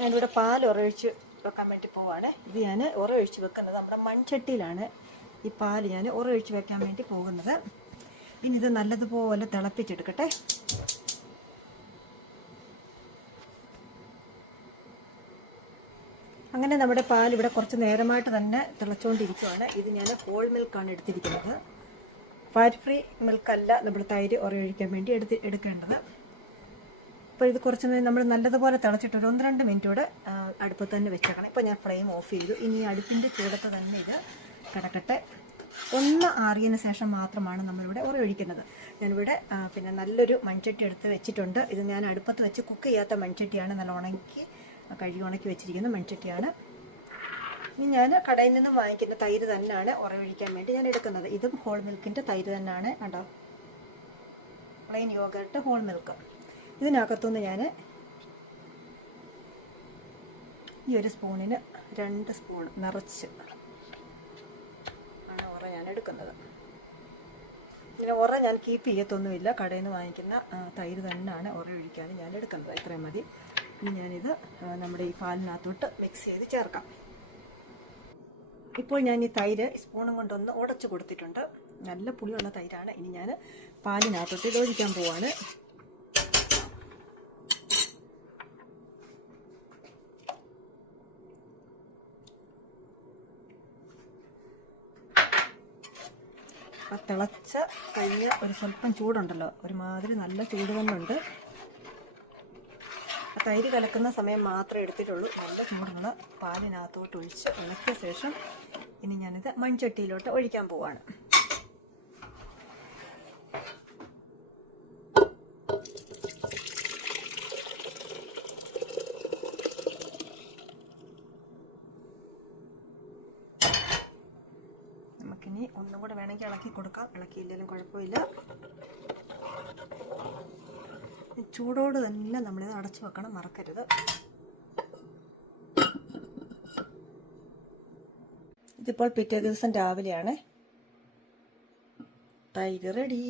ഞാനിവിടെ പാൽ ഉറയൊഴിച്ച് വെക്കാൻ വേണ്ടി പോവാണ്. ഇത് ഞാൻ ഉറയൊഴിച്ച് വെക്കുന്നത് നമ്മുടെ മൺചട്ടിയിലാണ് ഈ പാൽ ഞാൻ ഉറയൊഴിച്ച് വെക്കാൻ വേണ്ടി പോകുന്നത്. ഇനി ഇത് നല്ലതുപോലെ തിളപ്പിച്ചെടുക്കട്ടെ. അങ്ങനെ നമ്മുടെ പാൽ ഇവിടെ കുറച്ച് നേരമായിട്ട് തന്നെ തിളച്ചുകൊണ്ടിരിക്കുകയാണ് ഇത് ഞാൻ ഹോൾ മിൽക്കാണ് എടുത്തിരിക്കുന്നത്. ഫാറ്റ് ഫ്രീ മിൽക്കല്ല നമ്മൾ തൈര് ഉറയൊഴിക്കാൻ വേണ്ടി എടുത്ത് എടുക്കേണ്ടത്. അപ്പോൾ ഇത് കുറച്ച് നമ്മൾ നല്ലതുപോലെ തിളച്ചിട്ട് ഒരു ഒന്ന് രണ്ട് മിനിറ്റ് കൂടെ അടുപ്പത്ത് തന്നെ വെച്ചേക്കണം. ഇപ്പോൾ ഞാൻ ഫ്ലെയിം ഓഫ് ചെയ്തു. ഇനി അടുപ്പിന്റെ ചൂടത്ത് തന്നെ ഇത് കിടക്കട്ടെ. ഒന്ന് ആറിയതിന് ശേഷം മാത്രമാണ് നമ്മളിവിടെ ഉറയൊഴിക്കുന്നത് ഞാനിവിടെ ആ, പിന്നെ നല്ലൊരു മൺചട്ടി എടുത്ത് വെച്ചിട്ടുണ്ട്. ഇത് ഞാൻ അടുപ്പത്ത് വെച്ച് കുക്ക് ചെയ്യാത്ത മൺചട്ടിയാണ്. നല്ല ഉണക്കി കഴുകി ഉണക്കി വെച്ചിരിക്കുന്ന മൺചട്ടിയാണ്. ഇനി ഞാൻ കടയിൽ നിന്ന് വാങ്ങിക്കുന്ന തൈര് തന്നെയാണ് ഉറയൊഴിക്കാൻ വേണ്ടി ഞാൻ എടുക്കുന്നത്. ഇതും ഹോൾ മിൽക്കിന്റെ തൈര് തന്നെയാണ് കണ്ടോ? പ്ലെയിൻ യോഗർട്ട് ഹോൾ മിൽക്ക് ഇതിനകത്തുനിന്ന് ഞാൻ ഈ ഒരു സ്പൂണിന് രണ്ട് സ്പൂൺ നിറച്ച് ആണ് ഉറ ഞാൻ എടുക്കുന്നത്. ഇങ്ങനെ ഉറ ഞാൻ കീപ്പ് ചെയ്യത്തൊന്നുമില്ല. കടയിൽ നിന്ന് വാങ്ങിക്കുന്ന തൈര് തന്നെയാണ് ഉറ ഒഴിക്കാൻ ഞാൻ എടുക്കുന്നത്. ഇത്രയും മതി. ഇനി ഞാനിത് നമ്മുടെ ഈ പാലിനകത്തോട്ട് മിക്സ് ചെയ്ത് ചേർക്കാം. ഇപ്പോൾ ഞാൻ ഈ തൈര് സ്പൂണും കൊണ്ടൊന്ന് ഉടച്ചു കൊടുത്തിട്ടുണ്ട്. നല്ല പുളിയുള്ള തൈരാണ്. ഇനി ഞാൻ പാലിനകത്തോട്ട് ഇത് ഒഴിക്കാൻ പോവാണ്. ആ തിളച്ച കഴിഞ്ഞ ഒരു സ്വല്പം ചൂടുണ്ടല്ലോ. ഒരുമാതിരി നല്ല ചൂട് തന്നുണ്ട് ആ തൈര് കലക്കുന്ന സമയം മാത്രമേ എടുത്തിട്ടുള്ളൂ. നല്ല ചൂടുള്ള പാലിനകത്തോട്ട് ഒഴിച്ച് ഇളക്കിയ ശേഷം ഇനി ഞാനിത് മൺചട്ടിയിലോട്ട് ഒഴിക്കാൻ പോവാണ്. നമുക്കിനി ഒന്നും കൂടെ വേണമെങ്കിൽ ഇളക്കി കൊടുക്കാം. ഇളക്കിയില്ലെങ്കിലും കുഴപ്പമില്ല. ചൂടോട് തന്നെ നമ്മളിത് അടച്ചു വെക്കണം. മറക്കരുത്. ഇതിപ്പോൾ പിറ്റേ ദിവസം രാവിലെയാണ്. തൈര് റെഡി.